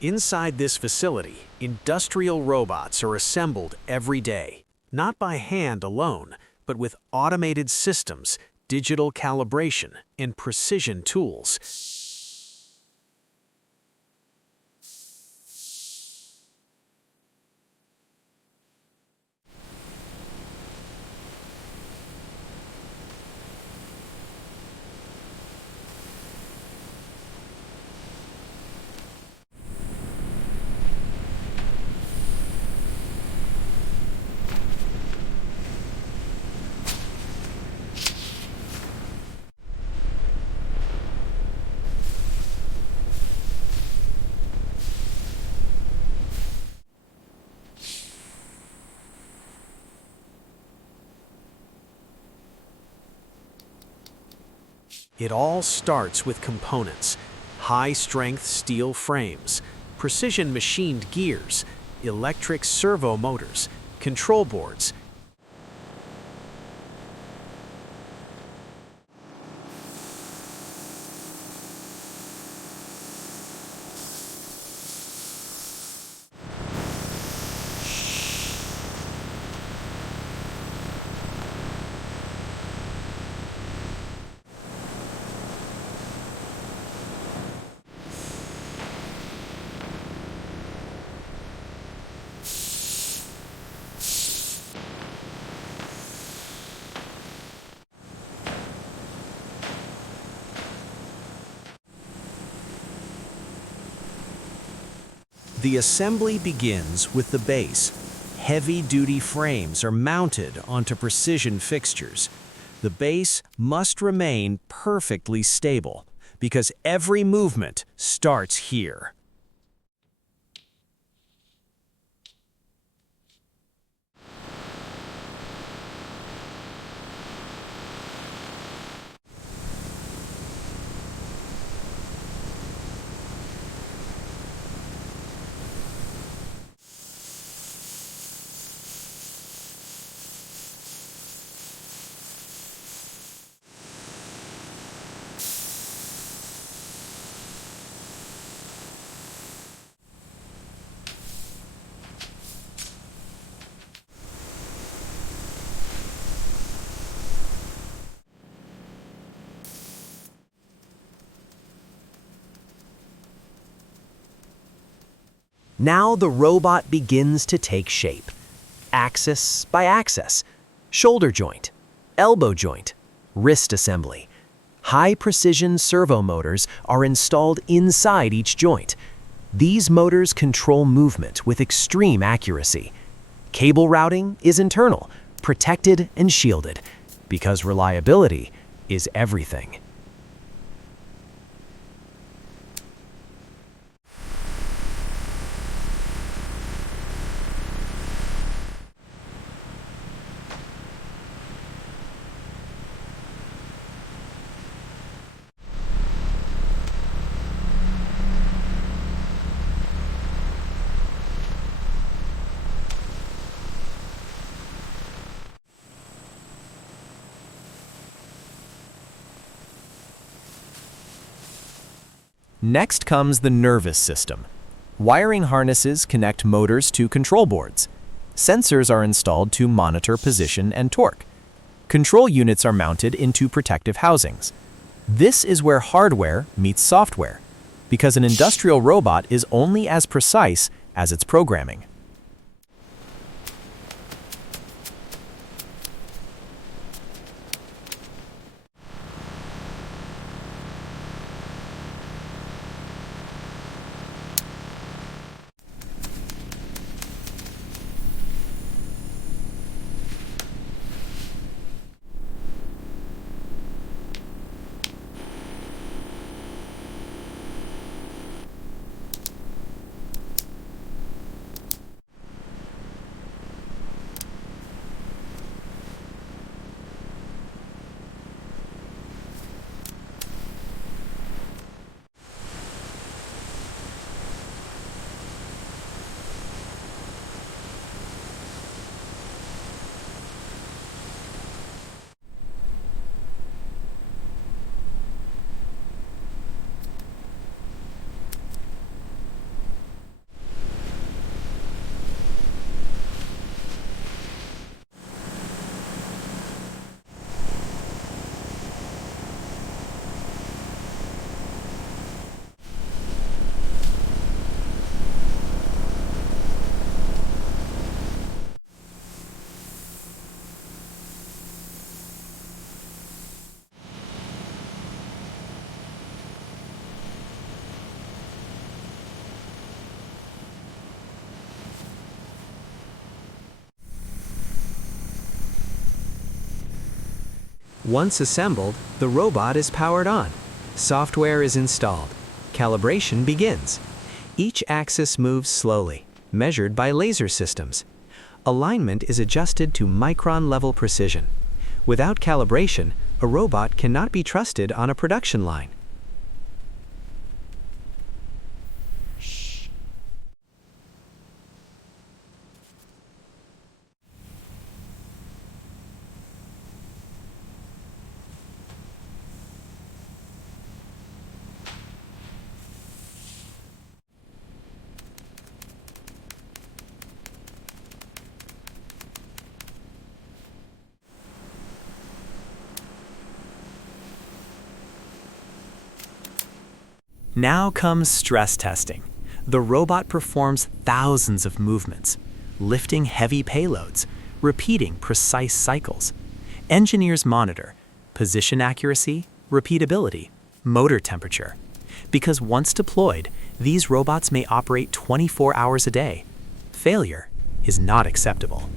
Inside this facility, industrial robots are assembled every day, not by hand alone, but with automated systems, digital calibration, and precision tools. It all starts with components, high-strength steel frames, precision machined gears, electric servo motors, control boards. The assembly begins with the base. Heavy-duty frames are mounted onto precision fixtures. The base must remain perfectly stable because every movement starts here. Now the robot begins to take shape. Axis by axis, shoulder joint, elbow joint, wrist assembly. High-precision servo motors are installed inside each joint. These motors control movement with extreme accuracy. Cable routing is internal, protected and shielded, because reliability is everything. Next comes the nervous system. Wiring harnesses connect motors to control boards. Sensors are installed to monitor position and torque. Control units are mounted into protective housings. This is where hardware meets software, because an industrial robot is only as precise as its programming. Once assembled, the robot is powered on. Software is installed. Calibration begins. Each axis moves slowly, measured by laser systems. Alignment is adjusted to micron-level precision. Without calibration, a robot cannot be trusted on a production line. Now comes stress testing. The robot performs thousands of movements, lifting heavy payloads, repeating precise cycles. Engineers monitor position accuracy, repeatability, motor temperature. Because once deployed, these robots may operate 24 hours a day. Failure is not acceptable.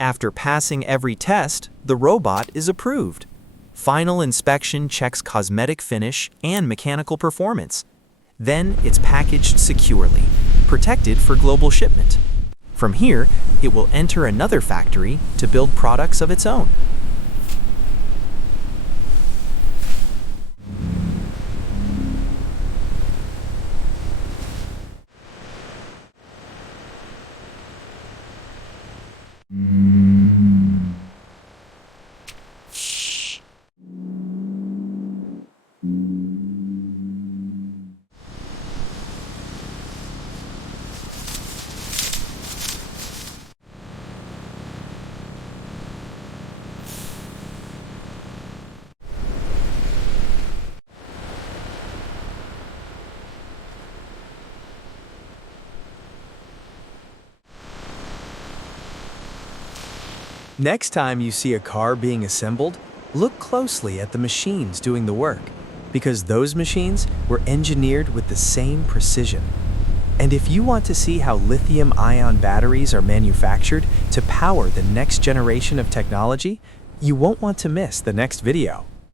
After passing every test, the robot is approved. Final inspection checks cosmetic finish and mechanical performance. Then it's packaged securely, protected for global shipment. From here, it will enter another factory to build products of its own. Next time you see a car being assembled, look closely at the machines doing the work, because those machines were engineered with the same precision. And if you want to see how lithium-ion batteries are manufactured to power the next generation of technology, you won't want to miss the next video.